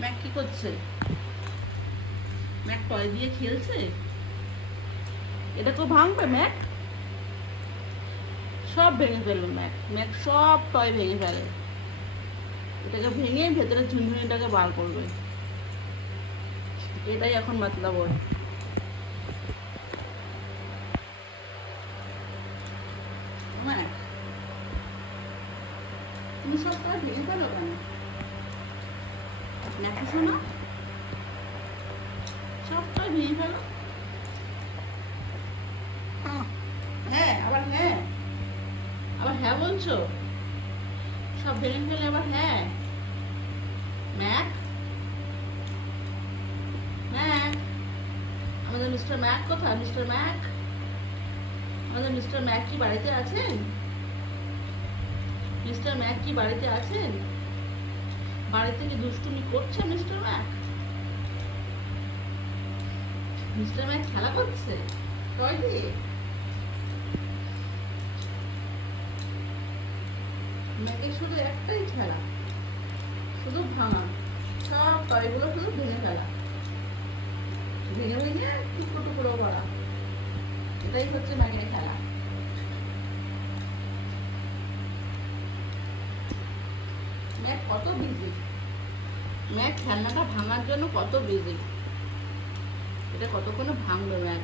ম্যাক কি করছে? Mac toy দিয়ে খেলছে। এটাকেও ভাঙবে ম্যাক? সব ভেঙে ফেলবে ম্যাক। ম্যাক সব টয় ভেঙে ফেলে। এটাকে ভেঙে ভেতরে ঝুনঝুনিটাকে বার করবে। এটাই এখন মতলব ওর। ম্যাক, তুমি সব টয় ভেঙে ফেলো কেন? ম্যাক শোনো, সব টয় ভেঙে ফেলো। হ্যাঁ, আবার হ্যাঁ, আবার হ্যাঁ বলছো? সব ভেঙে ফেলে আবার হ্যাঁ? ম্যাক, ম্যাক, আমাদের মিস্টার ম্যাক কোথায়? মিস্টার ম্যাক, আমাদের মিস্টার ম্যাক কি বাড়িতে আছেন? মিস্টার ম্যাক কি বাড়িতে আছেন? বাড়িতে কি দুষ্টুমি করছে মিস্টার ম্যাক? মিস্টার ম্যাক খেলা করছে টয় দিয়ে? ম্যাকের শুধু একটাই খেলা, শুধু ভাঙা। সব টয়গুলো শুধু ভেঙে ফেলা, ভেঙে ভেঙে টুকরো টুকরো করা। এটাই হচ্ছে ম্যাকের খেলা। ম্যাক কত বিজি, ম্যাক খেলনাটা ভাঙার জন্য কত বিজি। এটা কতক্ষণে ভাঙবে ম্যাক।